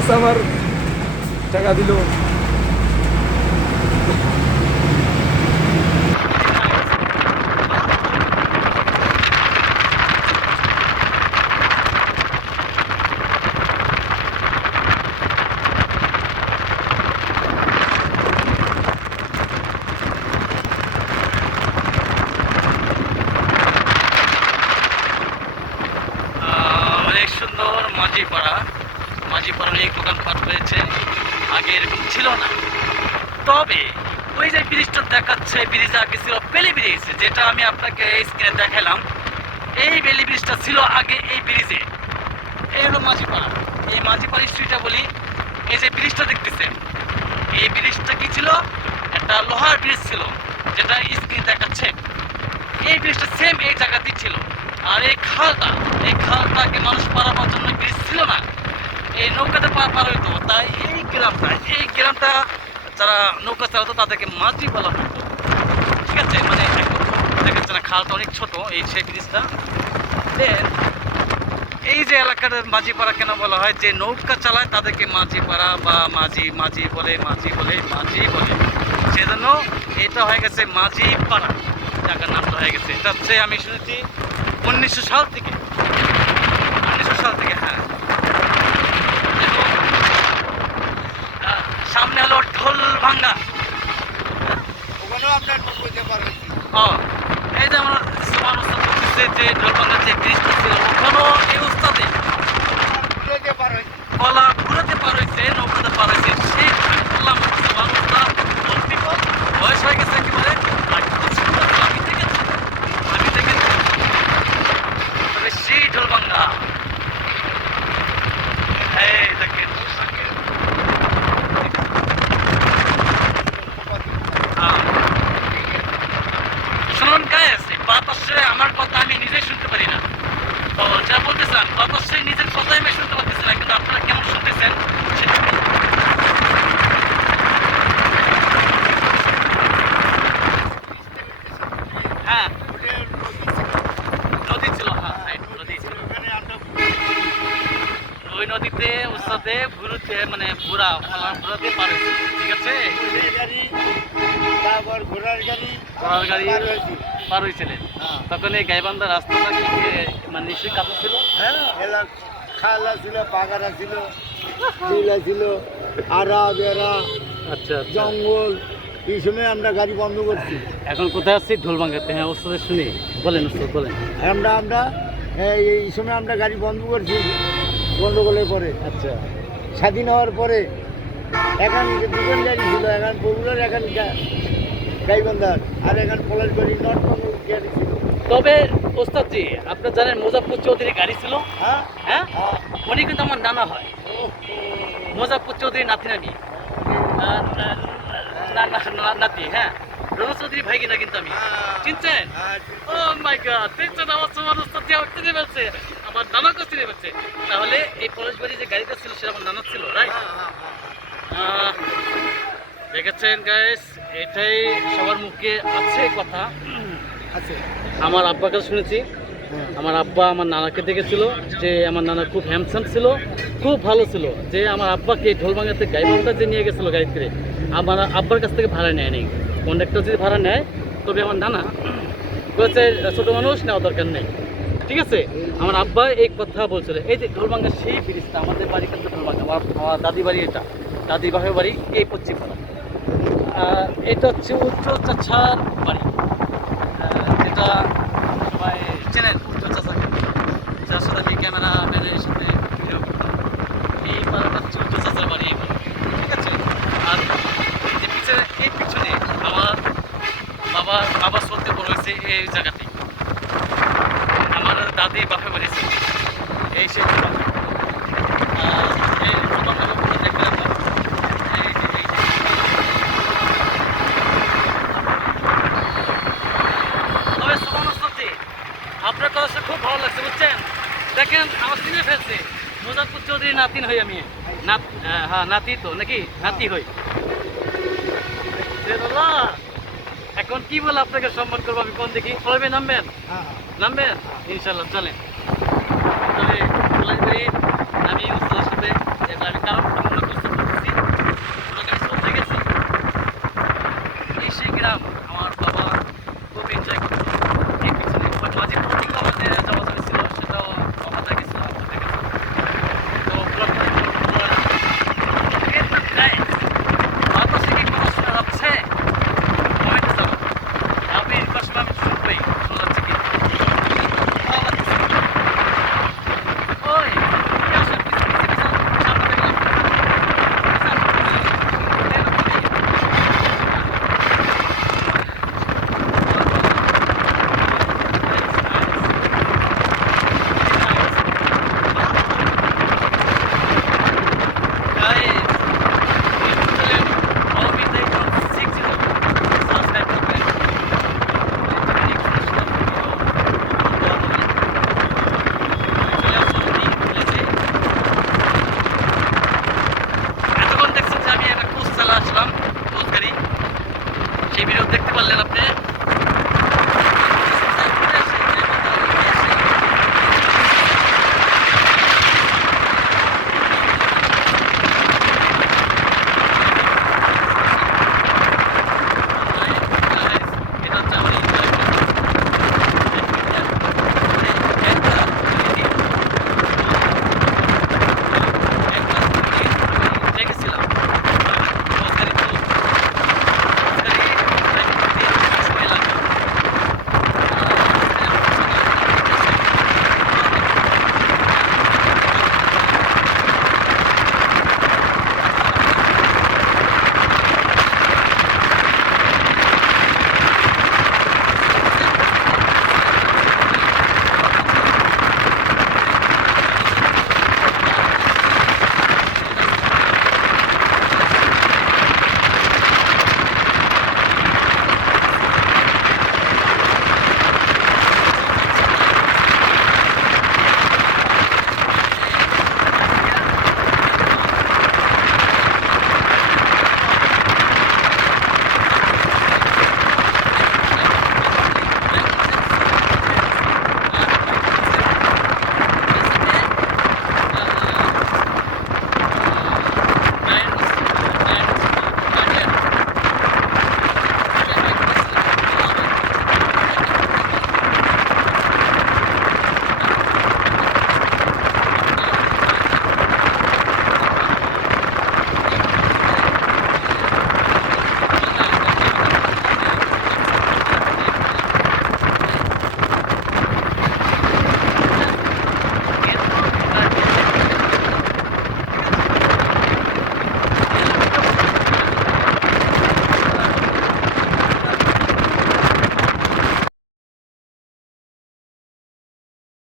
আছে আমার টাকা দিল আহ, অনেক সুন্দর মাঝিপাড়া মাঝিপাড়া অনেক দোকানপাট হয়েছে আগে এরকম ছিল না তবে ওই যে ব্রিজটা দেখাচ্ছে ব্রিজ আগে ছিল বেলি ব্রিজ, যেটা আমি আপনাকে এই স্ক্রিনে দেখালাম। এই বেলি ব্রিজটা ছিল আগে এই ব্রিজে। এই হলো মাঝিপাড়া। এই মাঝিপাড়া স্ট্রিটটা বলি, এই যে ব্রিজটা দেখতেছেন, এই ব্রিজটা কি ছিল? একটা লোহার ব্রিজ ছিল, যেটা স্ক্রিনে দেখাচ্ছে। এই ব্রিজটা সেম এই জায়গাতেই ছিল। আর এই খালটা, এই খালটাকে মানুষ পারাবার জন্য ব্রিজ ছিল না। এই নৌকাতে পার পার হইতো, তাই এই গ্রামটা এই গ্রামটা যারা নৌকা চালাতো, তাদেরকে মাঝি বলা হতো। ঠিক আছে মানে দেখা যাচ্ছে না, খালটা অনেক ছোট, এই সেই ব্রিজটা। দেন এই যে এলাকার মাঝিপাড়া কেন বলা হয়? যে নৌকা চালায়, তাদেরকে মাঝিপাড়া বা মাঝি মাঝি বলে মাঝি বলে মাঝি বলে। সেজন্য এটা হয়ে গেছে মাঝিপাড়া জায়গার নামটা হয়ে গেছে। এটা হচ্ছে আমি শুনেছি উনিশশো সাল থেকে উনিশশো সাল থেকে হ্যাঁ এবং, আহ, সামনে হলো ঢোল ভাঙ্গা ওখানেও আপনার বুঝতে পারেন ও এই যে আমার সুমান যে যে ব্রিজটা ছিল ওখানেও এই উস্তাদে বুঝতে পারেন কলা ঘুরাতে পার হয়েছে নৌকাতে পার হয়েছে সেই আমি বললাম মানুষটা old people, বয়স হয়ে গেছে একেবারে আর খুব সুন্দর তো আমি দেখেছি আমি দেখেছি তবে সেই ঢোলবাঙ্গা এই দেখেন আহ। শুনুন গায়েস এই বাতাসে আমার কথা আমি নিজেই শুনতে পারি না তো যা বলতেছেন বাতাসে নিজের কথাই আমি শুনতে পারতেছি না কিন্তু আপনারা কেমন শুনতেছেন সেটা হ্যাঁ নদী ছিল হ্যাঁ right, নদী ছিল ওখানে আমরা ওই নদীতে উস্তাদে ঘুরুতে মানে ঘোরা ঘোরাতে পারে। ঠিক আছে? তারপর ঘোড়ার গাড়ি ঘোড়ার গাড়ি পার হয়েছি। পার হয়েছিলেন। হ্যাঁ। তখন এই গাইবান্ধা রাস্তাটা কি মানে নিশ্চয়ই কাঁচা ছিল? হ্যাঁ খালা ছিল পাগারা ছিল টিলা ছিল আরা বেড়া আচ্ছা জঙ্গল এই সময় আমরা গাড়ি বন্ধ করছি। এখন কোথায় আসছি ঢোলবাঙ্গাতে হ্যাঁ ওস্তাদের শুনি। বলেন ওস্তাদ বলেন। আমরা আমরা এই সময় আমরা গাড়ি বন্ধ করছি। গন্ডগোলের পরে। আচ্ছা। স্বাধীন হওয়ার পরে এখন দুজন গাড়ি ছিল এখন বগুড়ার এখন গাইবান্ধার আর এখন পলাশবাড়ি নর্থ বেঙ্গল গাড়ি ছিল। তবে ওস্তাদজি আপনার জানেন মুজাফর চৌধুরী গাড়ি ছিল? হ্যাঁ। হ্যাঁ। উনি কিন্তু আমার নানা হয়। মুজাফর চৌধুরী নাতি নামি না- না- না- নাতি হ্যাঁ। চৌধুরী ভাই কিনা কিন্তু আমি। চিনছেন? হ্যাঁ, ও মাই গড দেখছেন আমার সমান ওস্তাদ যে উঠতে দিয়ে ফেলছে। আমার নানা কাছে দিয়ে ফেলছে। তাহলে এই পলাশবাড়ি যে গাড়িটা ছিল সেটা আমার নানা ছিল রাইট আহ, দেখেছেন গাইস এটাই সবার মুখে আছে কথা। আছে। আমার আব্বার কাছে শুনেছি আমার আব্বা আমার নানাকে দেখেছিল যে আমার নানা খুব হ্যামসাম ছিল খুব ভালো ছিল যে আমার আব্বাকে ঢোলবাঙ্গাতে গাইবান্ধা যে নিয়ে গেছিল গাড়ি করে আমার আব্বার কাছ থেকে ভাড়া নেয় নেই। কন্ডাক্টর যদি ভাড়া নেয় তবে আমার নানা বলছে ছোটো মানুষ নেওয়া দরকার নেই। ঠিক আছে? আমার আব্বা এই কথা বলছিল এই যে ঢোলবাঙ্গা সেই ব্রিজটা আমাদের বাড়ি কাছে ঢোলবাঙ্গা আমার দাদি বাড়ি এটা দাদি বাহের বাড়ি এই পশ্চিম পাড়া আহ, এটা হচ্ছে উচ্চ চাচার বাড়ি আহ, যেটা সবাই চেনেন উচ্চ চাচাকে যার সাথে আমি ক্যামেরা ম্যানের সাথে ভিডিও করতাম এই পাড়াটা হচ্ছে উচ্চ চাচার বাড়ি এই বাড়ি ঠিক আছে আর এই যে পিছনে এই পিছনে আমার বাবা বাবা চলতে বড় হয়েছে এই জায়গাতেই আমার দাদি বাপে বাড়ি ছিল এই সে আপনারা। কথা খুব ভালো লাগছে, বুঝছেন? দেখেন, আমার চিনে ফেলছে। মুজাফর চৌধুরী নাতিন হই আমি। নাত হ্যাঁ নাতি তো, নাকি? নাতি হই। এখন কি বলে আপনাকে সম্মান করব? আমি কোন দেখি কলমে নামবেন? হ্যাঁ। নামবেন ইনশাল্লাহ চলেন। তবে আমি ওস্তাদের সাথে দেখলাম কারণটা